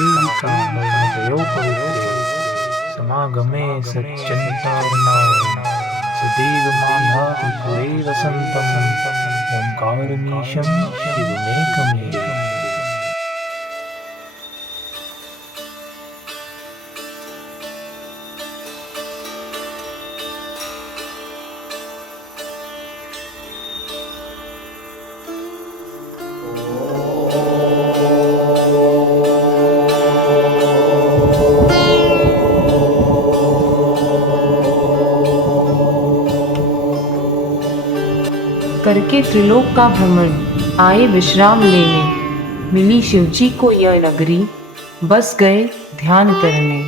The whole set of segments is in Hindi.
कालिकामयोपवित्रे समागमे सच्चिन्तामृणां सदैव मान्धातुरे वसन्तम् ओंकारमीशं शिवमेकमेव। करके त्रिलोक का भ्रमण आए विश्राम लेने, मिली शिवजी को यह नगरी, बस गए ध्यान करने।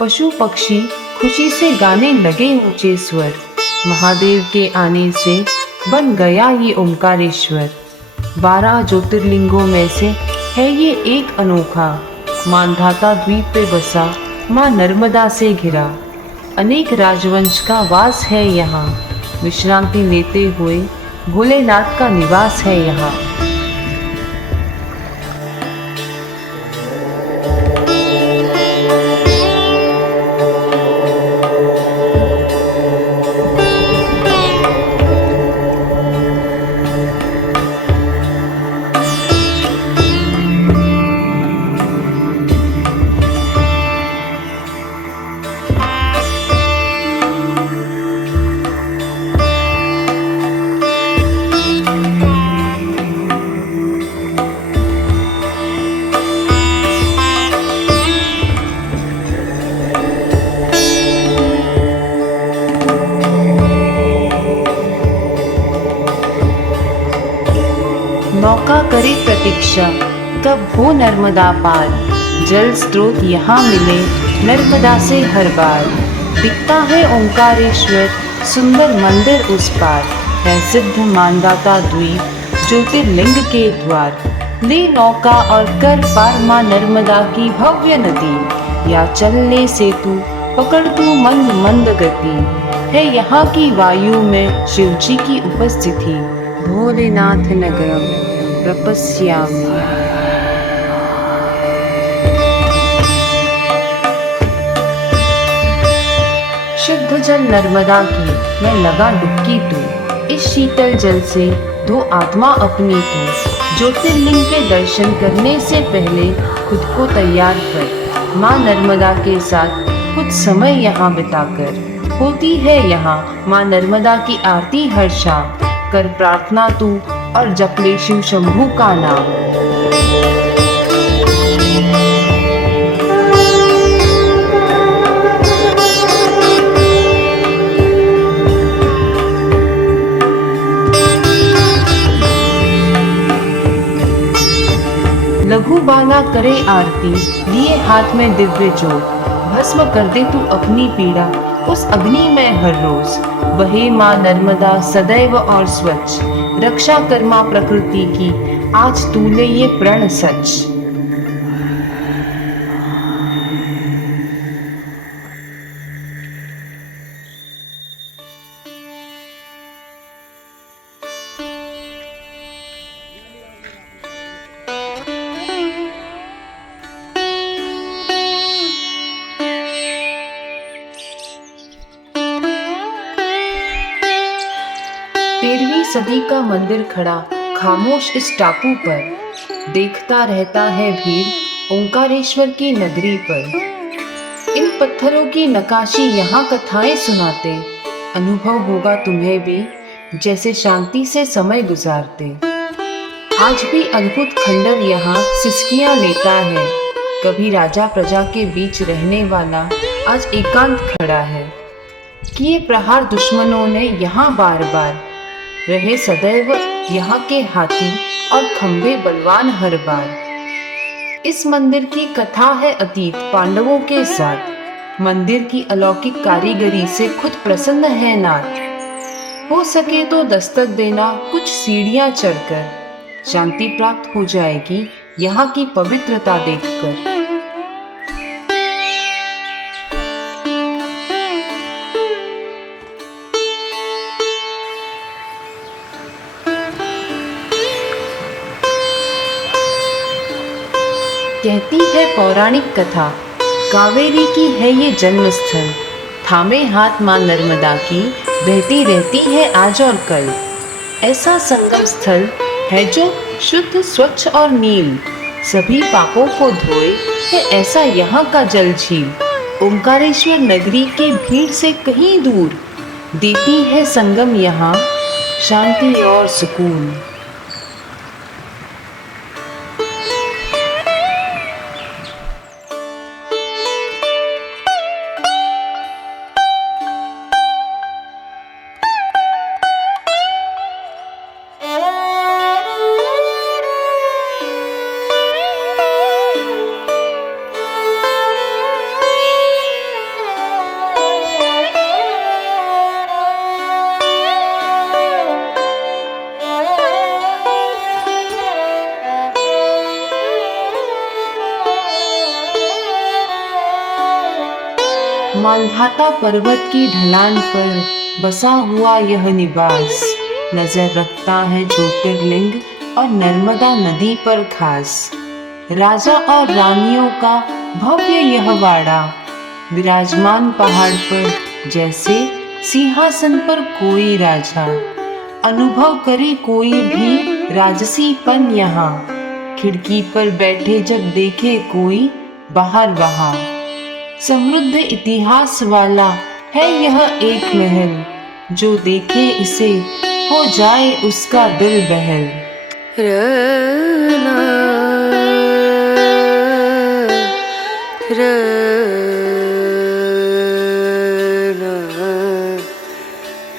पशु पक्षी खुशी से गाने लगे ऊंचे स्वर, महादेव के आने से बन गया ये ओंकारेश्वर। 12 ज्योतिर्लिंगों में से है ये एक अनोखा, मानधाता द्वीप पे बसा माँ नर्मदा से घिरा। अनेक राजवंश का वास है यहाँ, विश्रांति लेते हुए भोलेनाथ का निवास है यहाँ। नौका करे प्रतीक्षा, कब हो नर्मदा पार। जल स्रोत यहाँ मिले नर्मदा से हर बार। दिखता है ओंकारेश्वर सुंदर मंदिर उस पार, है सिद्ध मानदाता द्वीप ज्योतिर्लिंग के द्वार। ले नौका और कर पार माँ नर्मदा की भव्य नदी, या चल ले सेतु पकड़ तू मंद मंद गति। है यहाँ की वायु में शिवजी की उपस्थिति, भोलेनाथ नगरम प्रपश्यामि। शुद्ध जल नर्मदा की मैं लगा डुबकी तू, इस शीतल जल से धो आत्मा अपनी तू। ज्योतिर्लिंग के दर्शन करने से पहले खुद को तैयार कर, माँ नर्मदा के साथ कुछ समय यहाँ बिताकर। होती है यहाँ माँ नर्मदा की आरती हर शाम, कर प्रार्थना तू और जप ले शिव शंभू का नाम। लघु बाला करे आरती, लिए हाथ में दिव्य ज्योत। भस्म कर दे तू अपनी पीड़ा उस अग्नि में हर रोज। बहे माँ नर्मदा सदैव और स्वच्छ, रक्षा कर माँ प्रकृति की आज तू ले ये प्रण सच। तेरहवीं सदी का मंदिर खड़ा खामोश इस टापू पर, देखता रहता है भीड़ ओंकारेश्वर की नगरी पर। इन पत्थरों की नकाशी यहाँ कथाएं सुनाते, अनुभव होगा तुम्हें भी जैसे शांति से समय गुजारते। आज भी अद्भुत खंडर यहाँ सिसकियाँ लेता है, कभी राजा प्रजा के बीच रहने वाला आज एकांत खड़ा है। किए प्रहार दुश्मनों ने यहाँ बार बार, रहे सदैव यहाँ के हाथी और खंबे बलवान हर बार। इस मंदिर की कथा है अतीत पांडवों के साथ, मंदिर की अलौकिक कारीगरी से खुद प्रसन्न है नाथ। हो सके तो दस्तक देना कुछ सीढ़ियां चढ़कर, शांति प्राप्त हो जाएगी यहाँ की पवित्रता देखकर। कहती है पौराणिक कथा, कावेरी की है ये जन्म स्थल। थामे हाथ माँ नर्मदा की, बहती रहती है आज और कल। ऐसा संगम स्थल है जो शुद्ध, स्वच्छ और नील, सभी पापों को धोए है ऐसा यहाँ का जल झील। ओंकारेश्वर नगरी की भीड़ से कहीं दूर देती है संगम यहाँ शांति और सुकून। मांधाता पर्वत की ढलान पर बसा हुआ यह निवास, नजर रखता है ज्योतिर्लिंग और नर्मदा नदी पर खास। राजा और रानियों का भव्य यह वाड़ा, विराजमान पहाड़ पर जैसे सिंहासन पर कोई राजा। अनुभव करे कोई भी राजसीपन यहाँ, खिड़की पर बैठे जब देखे कोई बाहर वहाँ। समृद्ध इतिहास वाला है यह एक महल, जो देखे इसे हो जाए उसका दिल बहल। रना रना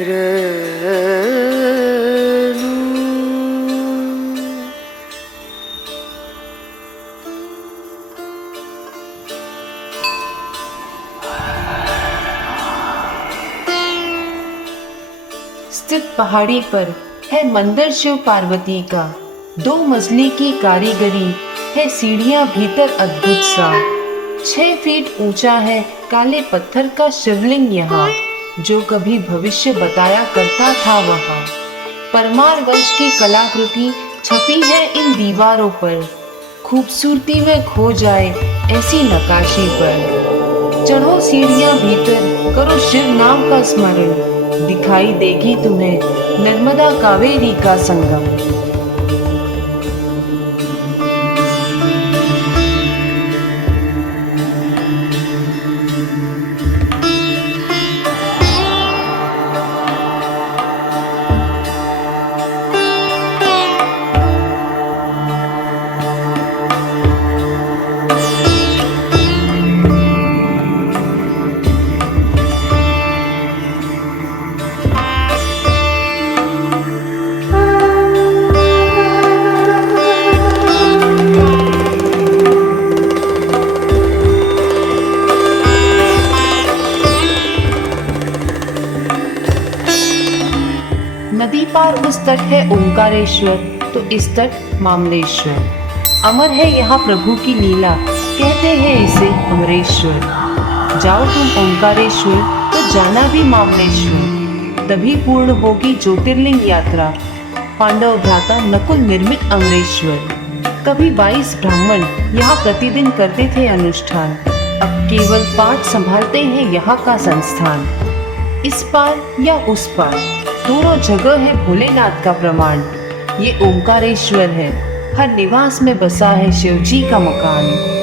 रनु। स्थित पहाड़ी पर है मंदिर शिव पार्वती का, 2 मंजिली की कारीगरी है, सीढ़ियां भीतर अद्भुत सा। 6 फीट ऊंचा है काले पत्थर का शिवलिंग यहाँ, जो कभी भविष्य बताया करता था वहाँ। परमार वंश की कलाकृति छपी है इन दीवारों पर, खूबसूरती में खो जाए ऐसी नक्काशी पर। चढ़ो सीढ़ियां भीतर, करो शिव नाम का स्मरण, दिखाई देगी तुम्हें नर्मदा कावेरी का संगम। नदी पार उस तट है ओंकारेश्वर, तो इस तट मामलेश्वर। अमर है यहाँ प्रभु की लीला, कहते हैं इसे अमरेश्वर। जाओ तुम ओंकारेश्वर तो जाना भी मामलेश्वर, तभी पूर्ण होगी ज्योतिर्लिंग यात्रा। पांडव भ्राता नकुल निर्मित अमरेश्वर। कभी 22 ब्राह्मण यहाँ प्रतिदिन करते थे अनुष्ठान, अब केवल 5 संभालते हैं यहाँ का संस्थान। इस पार या उस पार दोनों जगह है भोलेनाथ का प्रमाण। ये ओंकारेश्वर है, हर निवास में बसा है शिव जी का मकान।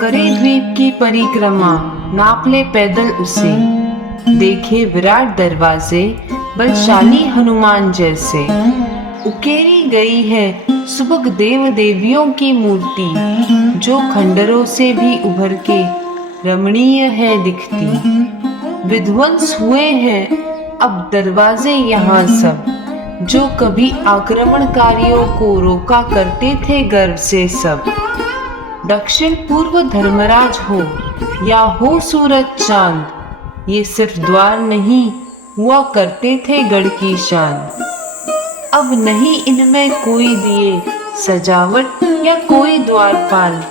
करे द्वीप की परिक्रमा, नाप ले पैदल उसे, देखे विराट दरवाजे बलशाली हनुमान जैसे। उकेरी गई है सुबह देव देवियों की मूर्ति, जो खंडरों से भी उभर के रमणीय है दिखती। विध्वंस हुए हैं अब दरवाजे यहाँ सब, जो कभी आक्रमणकारियों को रोका करते थे गर्व से सब। दक्षिण पूर्व धर्मराज हो या हो सूरज चांद, ये सिर्फ द्वार नहीं हुआ करते थे गढ़ की शान। अब नहीं इनमें कोई दिए सजावट या कोई द्वारपाल,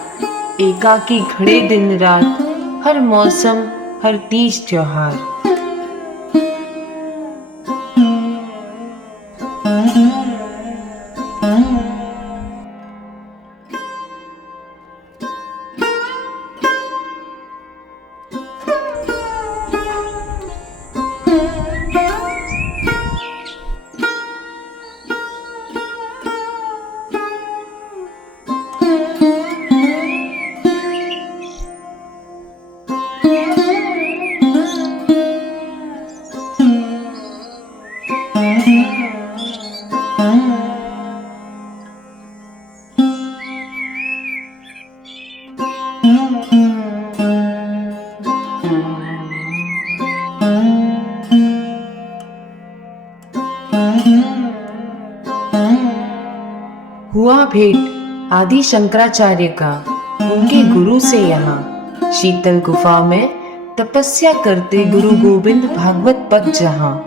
एकाकी खड़े दिन रात हर मौसम हर तीज त्योहार। हुआ भेंट आदि शंकराचार्य का उनके गुरु से यहाँ, शीतल गुफा में तपस्या करते गुरु गोविंद भागवत पद जहाँ।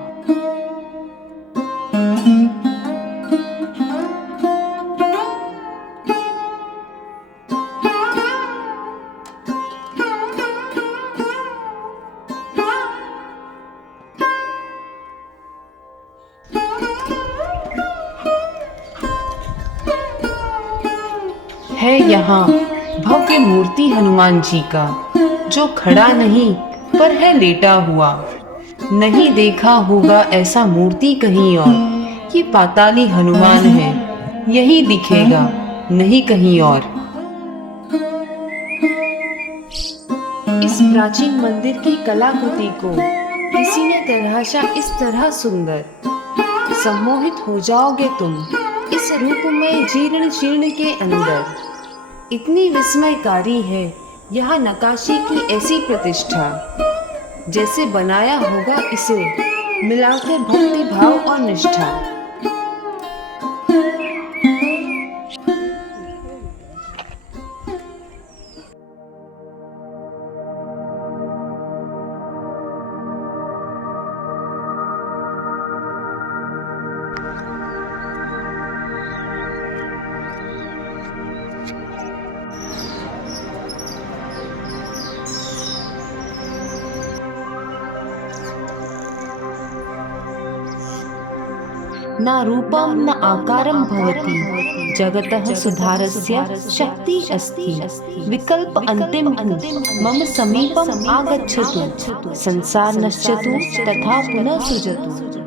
है यहाँ भव्य मूर्ति हनुमान जी का, जो खड़ा नहीं पर है लेटा हुआ। नहीं देखा होगा ऐसा मूर्ति कहीं और, ये पाताली हनुमान है, यही दिखेगा नहीं कहीं और। इस प्राचीन मंदिर की कलाकृति को किसी ने तराशा इस तरह सुंदर, सम्मोहित हो जाओगे तुम इस रूप में जीर्ण शीर्ण के अंदर। इतनी विस्मयकारी है यह नक्काशी की ऐसी प्रतिष्ठा, जैसे बनाया होगा इसे मिलाकर भक्ति भाव और निष्ठा। न रूपं न आकारं भवति, जगतः सुधारस्य शक्ति अस्ति। विकल्प अंतिम मम समीपम् आगच्छतु, संसार नश्यतु तथा पुनः सृजतु।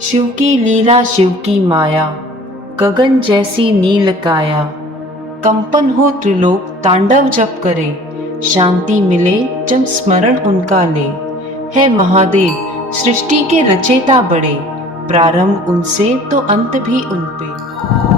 शिव की लीला शिव की माया, गगन जैसी नील काया। कंपन हो त्रिलोक तांडव जप करे, शांति मिले जब स्मरण उनका ले। है महादेव सृष्टि के रचेता बड़े, प्रारंभ उनसे तो अंत भी उन पे।